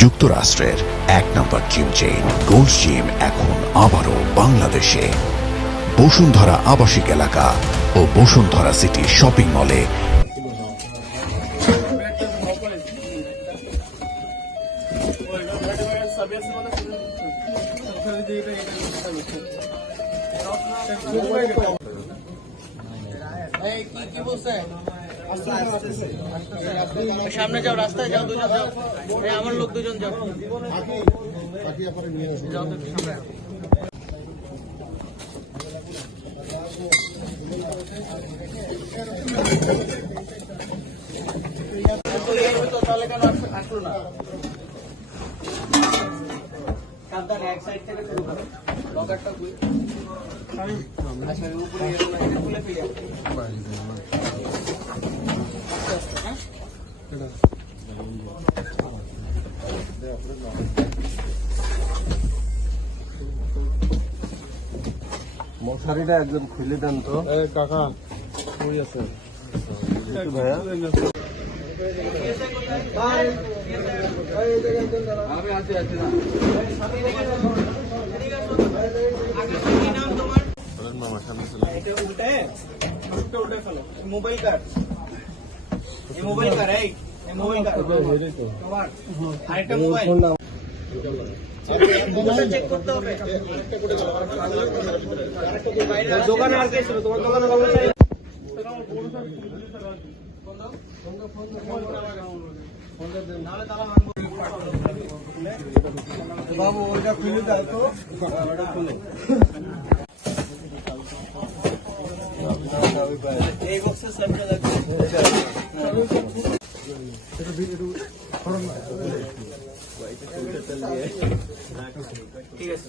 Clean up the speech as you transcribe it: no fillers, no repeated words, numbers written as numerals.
যুক্তরাষ্ট্রের ১ নম্বর gym chain gold gym এখন আবারও বাংলাদেশে। বসুন্ধরা আবাসিক এলাকা ও বসুন্ধরা সিটি শপিং মলে। সামনে যাও, রাস্তায় যাও, দুজন যাও, আমার লোক দুজন যাও। সাবধানে এক সাইড থেকে শুরু করো, লকারটা আচ্ছা উপরে খুলে ফেলে মশারিটা একদম খুলে দেন তো। কাকা কই আছে ভাইয়া? মোবাইল কার, মোবাইল কার, মোবাইল কার তোমার আরেকটা মোবাইল চেক করতে হবে। দোকানে আর কে ছিল? তোমার দোকানে বাবু ওইটা খুলে দাও তো, ওটা খুলে। এই বক্সের সামনে লাগবে। ঠিক আছে।